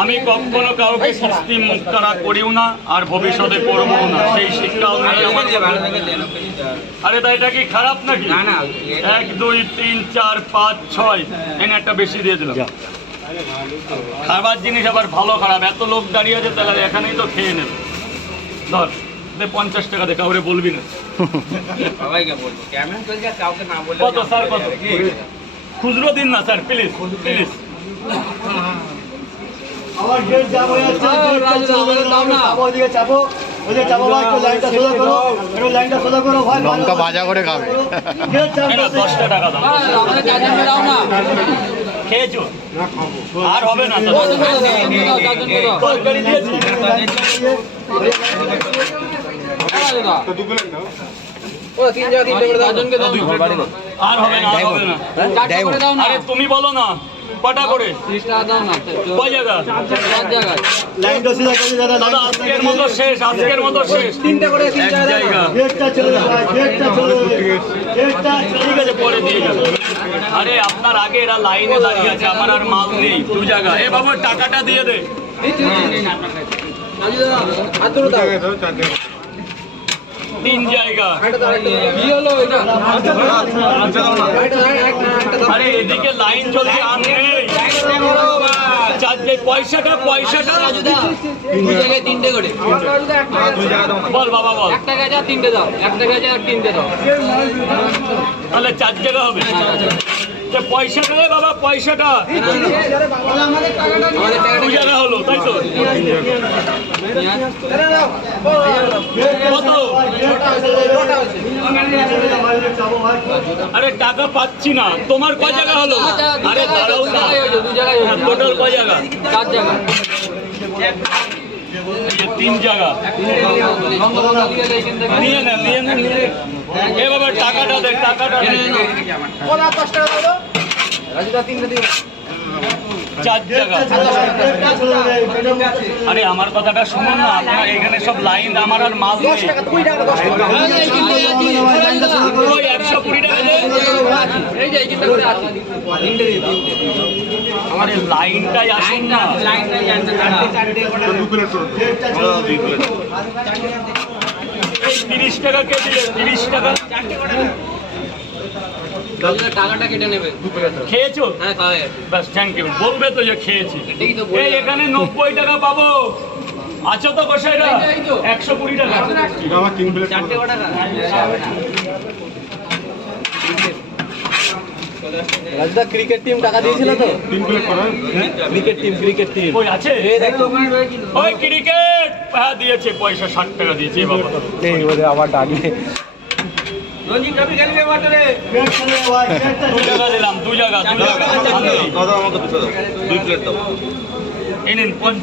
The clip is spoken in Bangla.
আমি কখনো কাউকে শাস্তি মুখ করা করিও না, আর ভবিষ্যতে করবো না, সেই শিক্ষাও নেই আমার। আরে তাই এটা কি খারাপ নাকি? 1 2 3 4 5 6 এনে একটা বেশি দিয়ে দিলাম। খাবার জিনিস আবার ভালো খারাপ, এত লোক দাঁড়িয়ে আছে, তাহলে এখানেই তো খেয়ে নেবে। ধর 50 টাকা দে, কাউরে বলবি না। কত স্যার, কত খুচরো দিন না স্যার, প্লিজ প্লিজ। আমার গেট যাবো ওদিকে চাপো, ওদিকে চাপো ভাই, একটু লাইনটা সোজা করো, একটু লাইনটা সোজা করো ভাই। লঙ্কা ভাজা করে খাবে। গেট চাপো, 10 টাকা দাও। খেয়েছো আর হবে না তো, তরকারি দিয়েছি। আর হবে না, আর হবে না। আরে তুমি বলো না কটা করে? 30 টাকা দাও না। কয় জায়গা? 4 জায়গা। লাইনটা সোজা করে দাদা। দাদা আজকের মতো শেষ, আজকের মতো শেষ। 3টে করে 3 জায়গা। গেটটা চলে ভাই, গেটটা চলে, গেটটা ঠিক আছে, পরে দিয়ে যাবে। আরে আপনার আগে এরা লাইনে দাঁড়িয়ে আছে, আমার আর মাল নেই। 2 জায়গা। এ বাবু টাকাটা দিয়ে দে। 3 জায়গা। আরে এদিকে লাইন চলছে, আর নেই। পয়সাটা 3টে করে বল বাবা, বল। 1 টাকা যা 3টে দাও, 1 টাকা যা 3টে দাও, তাহলে 4 জায়গা হবে। পয়সাটা রে বাবা, পয়সাটা 2 জায়গা হলো, তাই তো? কত? আরে টাকা পাচ্ছি না, তোমার কয় জায়গা হলো? আরে দাঁড়াও না, টোটাল কয় জায়গা? 4 জায়গা। 3 জায়গা। নিয়ে না, নিয়ে না, নিয়ে। এ বাবা টাকাটা দে, টাকাটা দে। 4 জায়গা। আরে আমার কথাটা শুনুন না, আপনার এখানে সব লাইন, আমার আর মাল নেই। 120 টাকা দে। আমার লাইনটাই আসুন না। 30 টাকা কে দিলে? 30 টাকা। টাকাটা কেটে নেবে। খেয়েছো? হ্যাঁ, বাস, থ্যাংক ইউ। বলবে তো যে খেয়েছি। এই এখানে 90 টাকা পাবো। আছো তো কষাইরা? 120 টাকা। রাজদা ক্রিকেট টিম টাকা দিয়েছিল তো? ক্রিকেট টিম ওই আছে? ওই ক্রিকেট হ্যাঁ দিয়েছে, পয়সা 60 টাকা দিয়েছে বাবা। এই বলে আবার ডাকলে। রঞ্জিত কবি খেলবে মাঠে। 2 জায়গা দিলাম, 2 জায়গা, 2 জায়গা। দাদা আমাকে 2 প্লেট দাও। এই নিন।